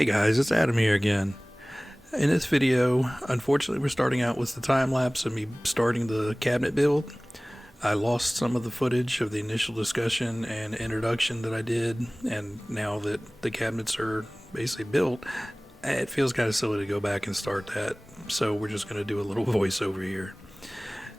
Hey guys, it's Adam here again. In this video, unfortunately we're starting out with the time lapse of me starting the cabinet build. I lost some of the footage of the initial discussion and introduction that I did, and now that the cabinets are basically built, it feels kind of silly to go back and start that, so we're just going to do a little voiceover here.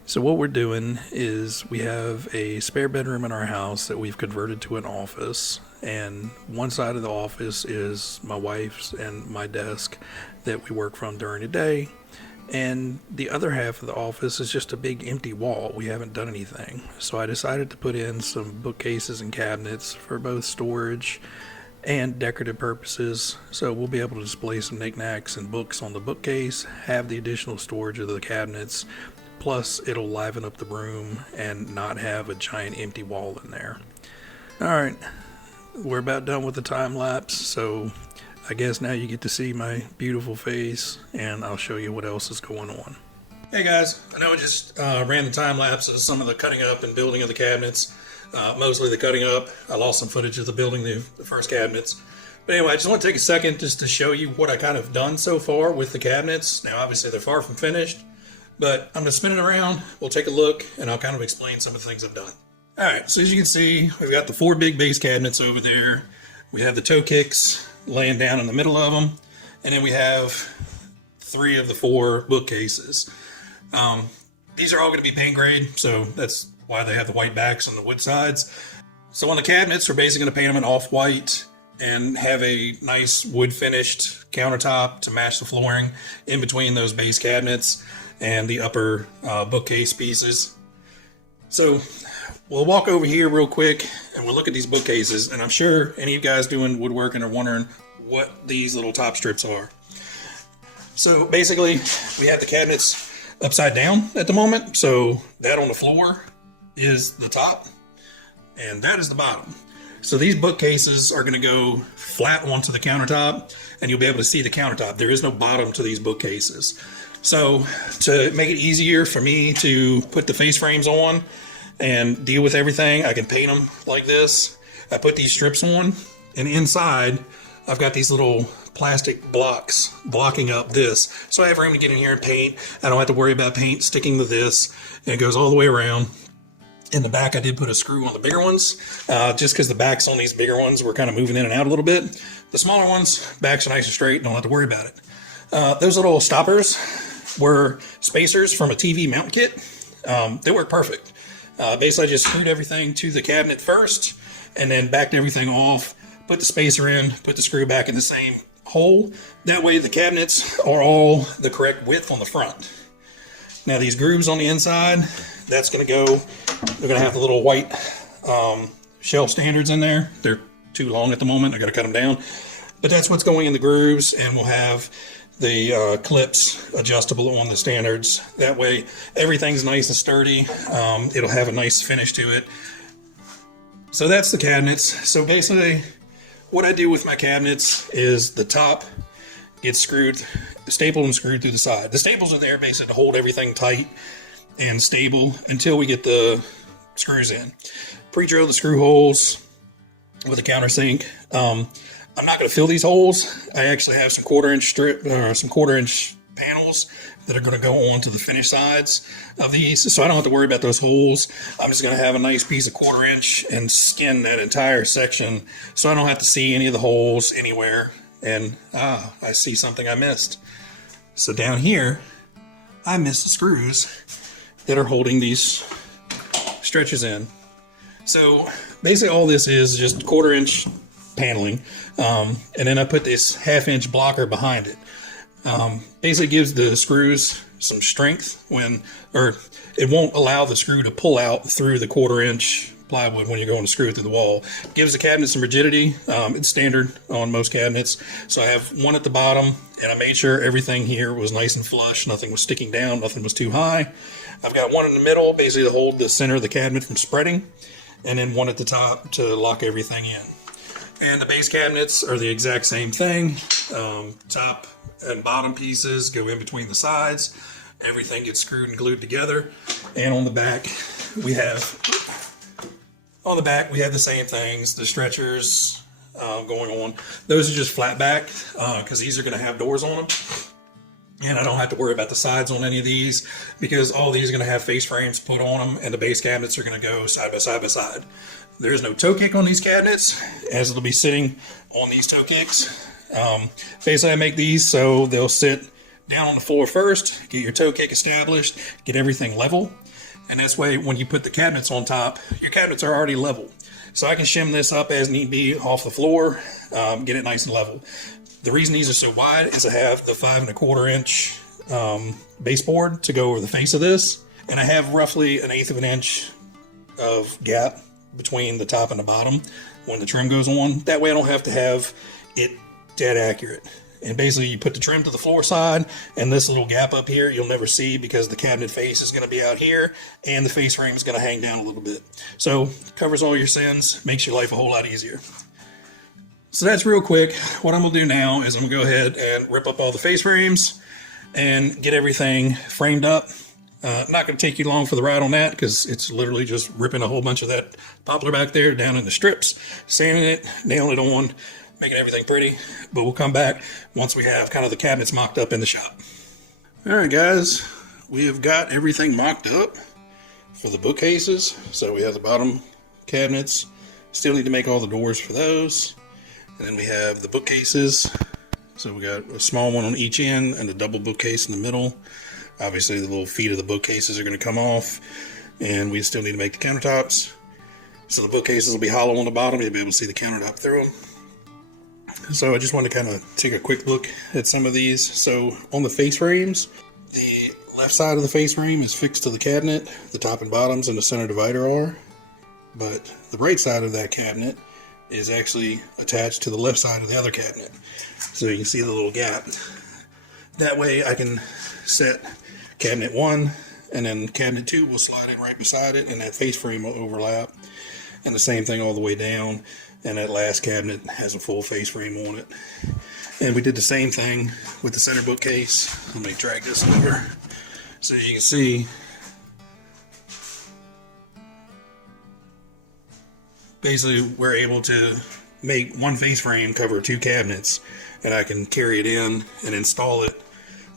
So what we're doing is we have a spare bedroom in our house that we've converted to an office, and one side of the office is my wife's and my desk that we work from during the day, and the other half of the office is just a big empty wall. We haven't done anything, so I decided to put in some bookcases and cabinets for both storage and decorative purposes, so we'll be able to display some knickknacks and books on the bookcase, have the additional storage of the cabinets. Plus, it'll liven up the room and not have a giant empty wall in there. Alright, we're about done with the time lapse, so I guess now you get to see my beautiful face, and I'll show you what else is going on. Hey guys, I know I just ran the time lapse of some of the cutting up and building of the cabinets. Mostly the cutting up. I lost some footage of the building the first cabinets. But anyway, I just want to take a second just to show you what I kind of done so far with the cabinets. Now obviously they're far from finished, but I'm going to spin it around, we'll take a look, and I'll kind of explain some of the things I've done. Alright, so as you can see, we've got the 4 big base cabinets over there. We have the toe kicks laying down in the middle of them, and then we have 3 of the 4 bookcases. These are all going to be paint grade, so that's why they have the white backs on the wood sides. So on the cabinets, we're basically going to paint them in off-white and have a nice wood finished countertop to match the flooring in between those base cabinets and the upper bookcase pieces. So we'll walk over here real quick and we'll look at these bookcases, and I'm sure any of you guys doing woodworking are wondering what these little top strips are. So basically we have the cabinets upside down at the moment, so that on the floor is the top and that is the bottom. So these bookcases are going to go flat onto the countertop, and you'll be able to see the countertop. There is no bottom to these bookcases. So to make it easier for me to put the face frames on and deal with everything, I can paint them like this. I put these strips on, and inside I've got these little plastic blocks blocking up this. So I have room to get in here and paint. I don't have to worry about paint sticking to this, and it goes all the way around. In the back, I did put a screw on the bigger ones, just because the backs on these bigger ones were kind of moving in and out a little bit. The smaller ones, backs are nice and straight, don't have to worry about it. Those little stoppers were spacers from a TV mount kit. They work perfect. Basically, I just screwed everything to the cabinet first, and then backed everything off, put the spacer in, put the screw back in the same hole. That way the cabinets are all the correct width on the front. Now these grooves on the inside, that's going to go, they're going to have the little white shelf standards in there. They're too long at the moment, I got to cut them down. But that's what's going in the grooves, and we'll have the clips adjustable on the standards. That way everything's nice and sturdy. It'll have a nice finish to it. So that's the cabinets. So basically what I do with my cabinets is the top gets stapled and screwed through the side. The staples are there basically to hold everything tight and stable until we get the screws in. Pre-drill the screw holes with a countersink. I'm not going to fill these holes. I actually have some quarter-inch panels that are going to go on to the finished sides of these, so I don't have to worry about those holes. I'm just going to have a nice piece of 1/4 inch and skin that entire section, so I don't have to see any of the holes anywhere. And I see something I missed. So down here, I missed the screws that are holding these stretchers in. So basically all this is just 1/4 inch paneling, and then I put this 1/2 inch blocker behind it. Basically gives the screws some strength or it won't allow the screw to pull out through the 1/4 inch plywood when you're going to screw it through the wall. Gives the cabinet some rigidity. It's standard on most cabinets. So I have one at the bottom, and I made sure everything here was nice and flush. Nothing was sticking down, nothing was too high. I've got one in the middle, basically to hold the center of the cabinet from spreading, and then one at the top to lock everything in. And the base cabinets are the exact same thing. Top and bottom pieces go in between the sides. Everything gets screwed and glued together. And on the back, we have the same things. The stretchers, going on. Those are just flat back because these are going to have doors on them. And I don't have to worry about the sides on any of these because all these are going to have face frames put on them and the base cabinets are going to go side by side by side. There's no toe kick on these cabinets as it'll be sitting on these toe kicks. Basically I make these so they'll sit down on the floor first, get your toe kick established, get everything level. And that's way when you put the cabinets on top, your cabinets are already level. So I can shim this up as need be off the floor, get it nice and level. The reason these are so wide is I have the 5 1/4 inch baseboard to go over the face of this. And I have roughly 1/8 of an inch of gap between the top and the bottom when the trim goes on. That way I don't have to have it dead accurate. And basically you put the trim to the floor side and this little gap up here you'll never see because the cabinet face is going to be out here and the face frame is going to hang down a little bit. So covers all your sins, makes your life a whole lot easier. So that's real quick. What I'm going to do now is I'm going to go ahead and rip up all the face frames and get everything framed up. Not going to take you long for the ride on that because it's literally just ripping a whole bunch of that poplar back there down in the strips, sanding it, nailing it on, making everything pretty. But we'll come back once we have kind of the cabinets mocked up in the shop. All right, guys, we have got everything mocked up for the bookcases. So we have the bottom cabinets. Still need to make all the doors for those. And then we have the bookcases. So we got a small one on each end and a double bookcase in the middle. Obviously the little feet of the bookcases are going to come off and we still need to make the countertops. So the bookcases will be hollow on the bottom. You'll be able to see the countertop through them. So I just want to kind of take a quick look at some of these. So on the face frames, the left side of the face frame is fixed to the cabinet. The top and bottoms and the center divider are. But the right side of that cabinet is actually attached to the left side of the other cabinet. So you can see the little gap. That way I can set cabinet 1 and then cabinet 2 will slide in right beside it and that face frame will overlap. And the same thing all the way down. And that last cabinet has a full face frame on it. And we did the same thing with the center bookcase. Let me drag this over. So as you can see, basically we're able to make one face frame cover 2 cabinets and I can carry it in and install it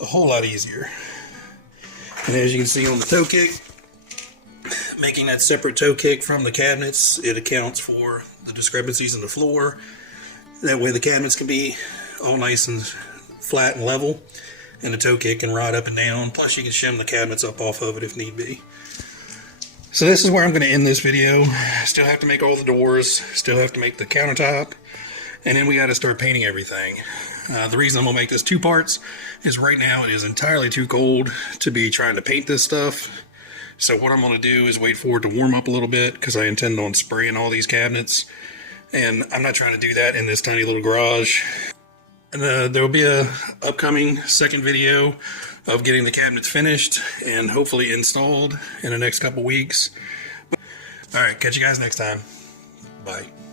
a whole lot easier. And as you can see on the toe kick, making that separate toe kick from the cabinets, it accounts for the discrepancies in the floor. That way the cabinets can be all nice and flat and level and the toe kick can ride up and down. Plus you can shim the cabinets up off of it if need be. So this is where I'm going to end this video. Still have to make all the doors, still have to make the countertop, and then we got to start painting everything. The reason I'm going to make this 2 parts is right now it is entirely too cold to be trying to paint this stuff. So what I'm going to do is wait for it to warm up a little bit because I intend on spraying all these cabinets. And I'm not trying to do that in this tiny little garage. And there will be a upcoming second video of getting the cabinets finished and hopefully installed in the next couple weeks. All right, catch you guys next time. Bye.